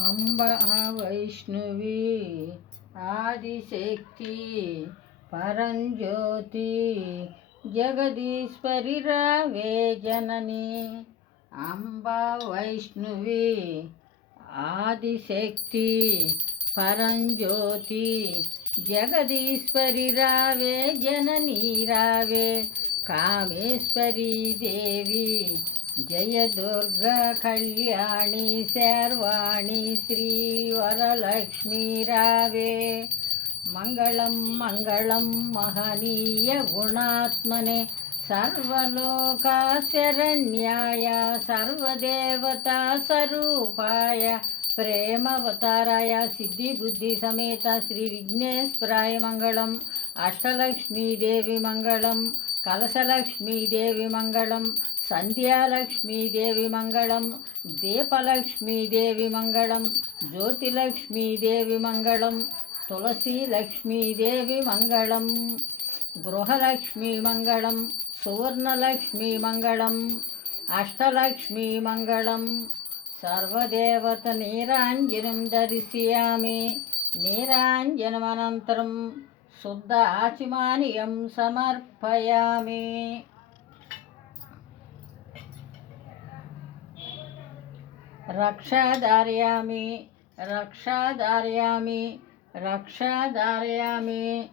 अंबा वैष्णवी आदिशक्ति परंज्योति जगदीश्वरी रावे जननी। अंबा वैष्णवी आदिशक्ति परंज्योति जगदीश्वरी रावे जननी रावे। कामेश्वरी देवी जय दुर्गा कल्याणी शर्वाणी श्री वरलक्ष्मी रावे। मंगलम मंगलम महनीय गुणात्मने सर्वलोका शरण्याय सर्वदेवता स्वरूपाय प्रेमवताराय सिद्धि बुद्धि समेत श्री विघ्नेश्वराय मंगलम। अष्टलक्ष्मी देवी मंगलम कलशलक्ष्मी देवी मंगलम संध्यालक्ष्मी देवी मंगलम दीपलक्ष्मी देवी मंगलम ज्योतिलक्ष्मी देवी मंगलम तुलसी लक्ष्मी देवी मंगलम गृहलक्ष्मी मंगलम सुवर्णलक्ष्मी मंगलम अष्टलक्ष्मी मंगलम। सर्वदेवत नीराञ्जनं दर्शयामि। नीराञ्जनमनन्तरं शुद्ध आचमनीयं समर्पयामि। रक्षाधारयामि रक्षाधारयामि रक्षाधारयामि।